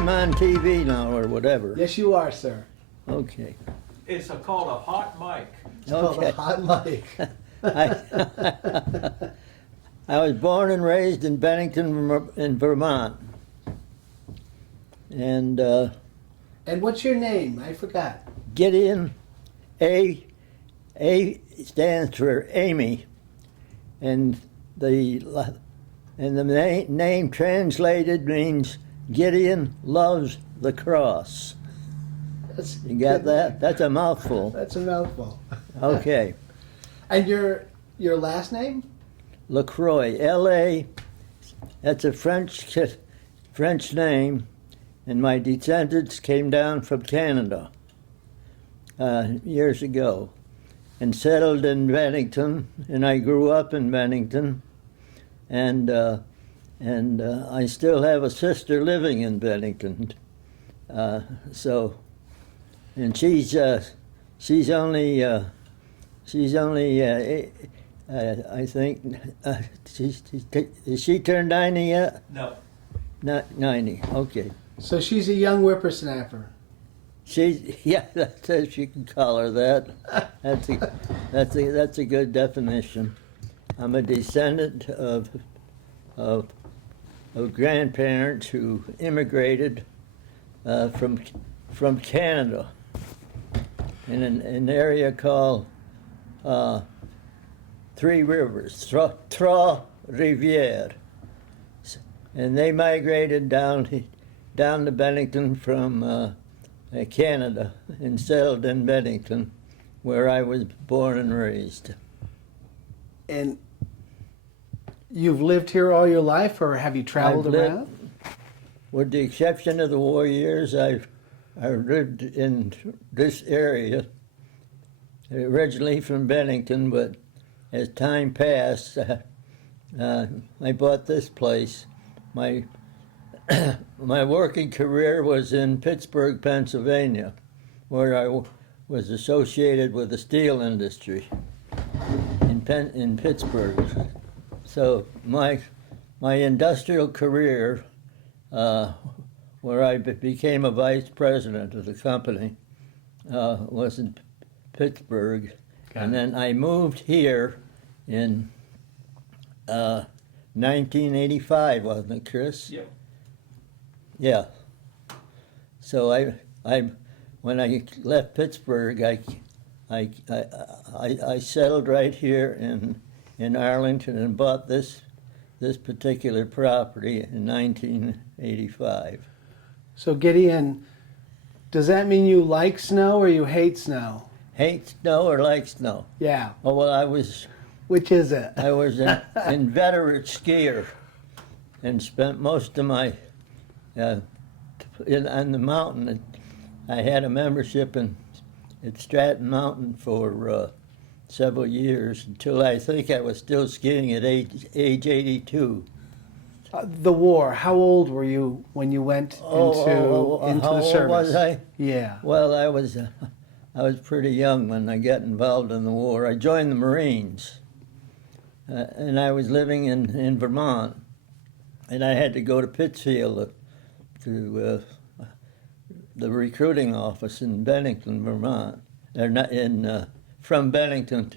I'm on TV now or whatever. Yes, you are, sir. Okay. It's called a hot mic. It's called a hot mic. I was born and raised in Bennington, in Vermont. And And what's your name? I forgot. Gedeon, A stands for Amy, and the name translated means Gedeon loves the cross. You got that? That's a mouthful. That's a mouthful. Okay. And your last name? LaCroix, L-A. That's a French name, and my descendants came down from Canada years ago and settled in Bennington, and I grew up in Bennington, and I still have a sister living in Bennington. And she's only I think is she turned 90 yet? No. Not 90. Okay. So she's a young whippersnapper. That's if you can call her that. That's a good definition. I'm a descendant of grandparents who immigrated from Canada in an area called Three Rivers, Trois Rivières, and they migrated down to Bennington from Canada and settled in Bennington, where I was born and raised. And you've lived here all your life, or have you traveled around? With the exception of the war years, I've lived in this area, originally from Bennington, but as time passed, I bought this place. My working career was in Pittsburgh, Pennsylvania, where I was associated with the steel industry in Pittsburgh. So my industrial career, where I became a vice president of the company, was in Pittsburgh. And then I moved here in 1985, wasn't it, Chris? Yep. Yeah. So when I left Pittsburgh, I settled right here in Arlington and bought this particular property in 1985. So Gedeon, does that mean you like snow or you hate snow? Hate snow or like snow? Yeah. Oh, well, Which is it? I was an inveterate skier and spent most of my on the mountain. I had a membership at Stratton Mountain for several years until I think I was still skiing at age 82. The war. How old were you when you went into the service? How old was I? Yeah. Well, I was pretty young when I got involved in the war. I joined the Marines, and I was living in Vermont, and I had to go to Pittsfield to the recruiting office in Bennington, Vermont. From Bennington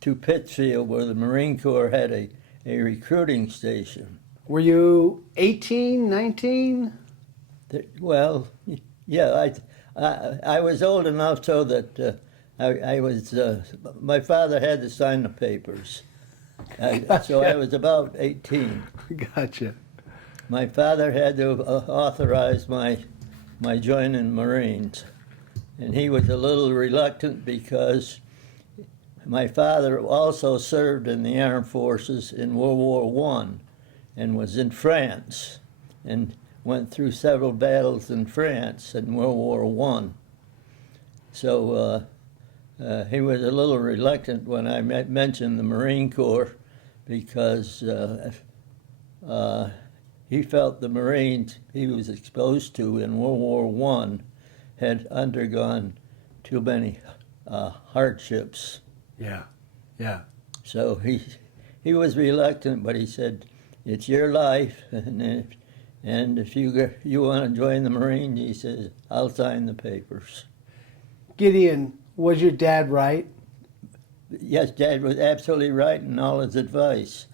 to Pittsfield, where the Marine Corps had a recruiting station. Were you 18, 19? Well, yeah, I was old enough so that I was. My father had to sign the papers, so I was about 18. Gotcha. My father had to authorize my joining Marines, and he was a little reluctant because my father also served in the armed forces in World War I and was in France and went through several battles in France in World War I. So he was a little reluctant when I mentioned the Marine Corps because he felt the Marines he was exposed to in World War I had undergone too many hardships. Yeah, yeah. So he was reluctant, but he said, "It's your life, and And if you want to join the Marine, he says, I'll sign the papers. Gideon, was your dad right? Yes, Dad was absolutely right in all his advice.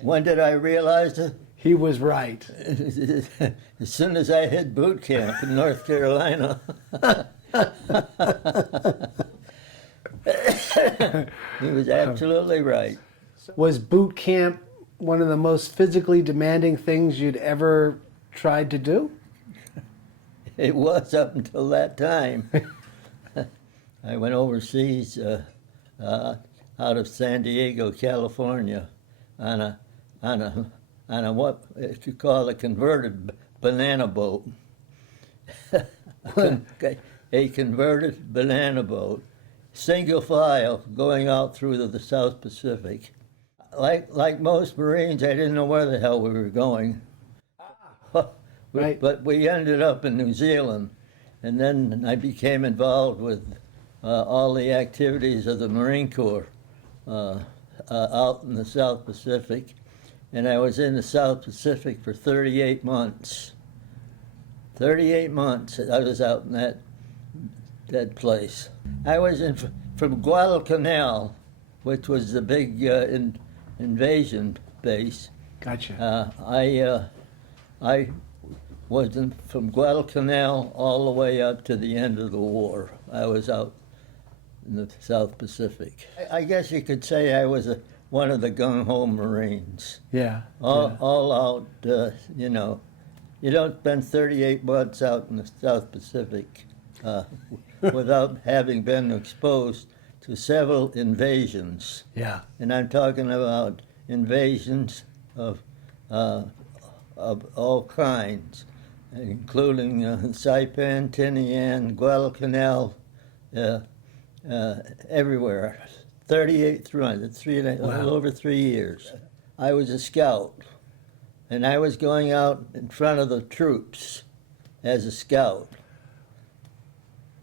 When did I realize it? He was right. As soon as I hit boot camp in North Carolina. He was absolutely right. Was boot camp one of the most physically demanding things you'd ever tried to do? It was up until that time. I went overseas out of San Diego, California, on a what you call a converted banana boat. A converted banana boat, single file, going out through the South Pacific. Like most Marines, I didn't know where the hell we were going. Right. But we ended up in New Zealand, and then I became involved with all the activities of the Marine Corps out in the South Pacific, and I was in the South Pacific for 38 months. 38 months I was out in that place. I was from Guadalcanal, which was the big invasion base. Gotcha. I was from Guadalcanal all the way up to the end of the war. I was out in the South Pacific. I guess you could say I was one of the gung-ho Marines. Yeah. All out, you know. You don't spend 38 months out in the South Pacific without having been exposed to several invasions. Yeah. And I'm talking about invasions of all kinds, including Saipan, Tinian, Guadalcanal, everywhere. 38 through a little over 3 years. I was a scout, and I was going out in front of the troops as a scout.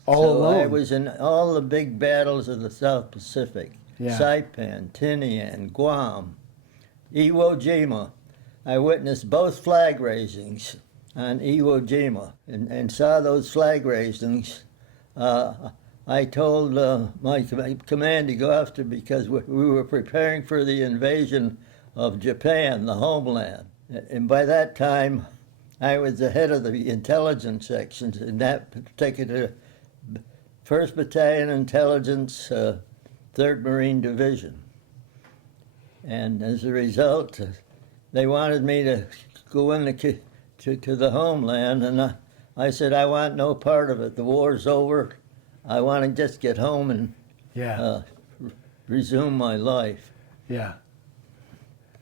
All alone? I was in all the big battles of the South Pacific. Yeah. Saipan, Tinian, Guam, Iwo Jima. I witnessed both flag raisings on Iwo Jima and saw those flag raisings. I told my command to go after because we were preparing for the invasion of Japan, the homeland. And by that time, I was the head of the intelligence sections in that particular 1st Battalion Intelligence, 3rd Marine Division. And as a result, they wanted me to go in to the homeland, and I said, I want no part of it. The war's over. I want to just get home and resume my life. Yeah.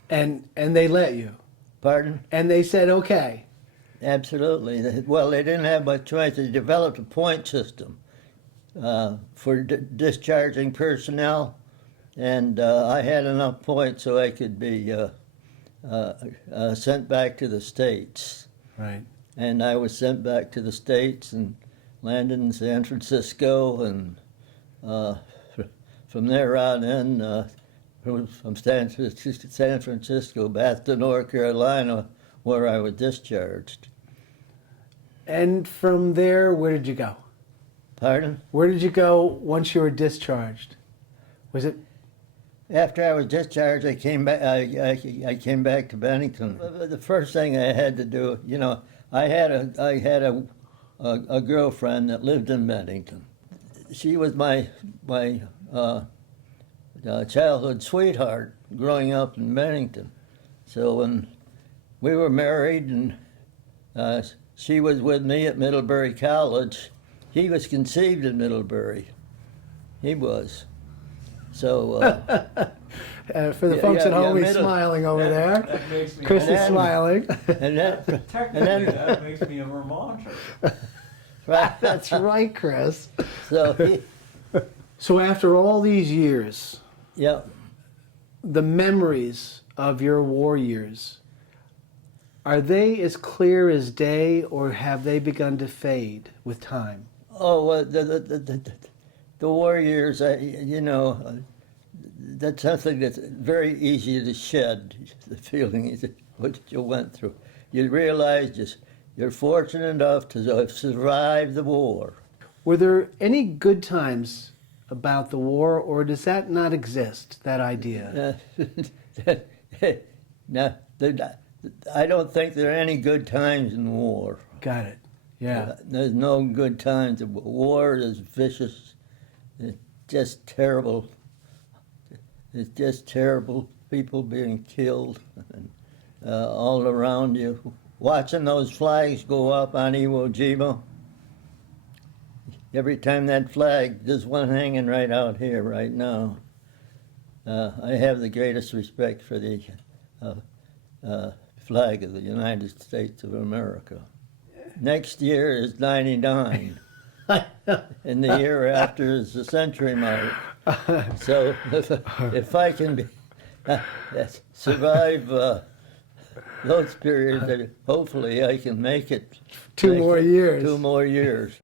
And they let you? Pardon? And they said, okay. Absolutely. Well, they didn't have much choice. They developed a point system for discharging personnel, and I had enough points so I could be sent back to the States. Right. And I was sent back to the States and landed in San Francisco, and from there on in, from San Francisco back to North Carolina, where I was discharged. And from there, where did you go? Pardon? Where did you go once you were discharged? Was it? After I was discharged, I came back. I came back to Bennington. The first thing I had to do, you know, I had a girlfriend that lived in Bennington. She was my childhood sweetheart growing up in Bennington. So when we were married and she was with me at Middlebury College, he was conceived in Middlebury. He was. So for the folks at home, he's smiling over there. That makes me Chris is smiling. and Technically, that makes me a Vermonter. right. That's right, Chris. So So after all these years, yeah. the memories of your war years, are they as clear as day, or have they begun to fade with time? Oh, the war years, you know, that's something that's very easy to shed, the feeling is what you went through. You realize you're fortunate enough to have survived the war. Were there any good times about the war, or does that not exist, that idea? No, I don't think there are any good times in war. Got it. Yeah. There's no good times. The war is vicious. It's just terrible. It's just terrible. People being killed and, all around you. Watching those flags go up on Iwo Jima. Every time that flag, there's one hanging right out here right now. I have the greatest respect for the flag of the United States of America. Next year is 99, and the year after is the century mark. So if I can survive those periods, hopefully I can make it. Two more years. 2 more years.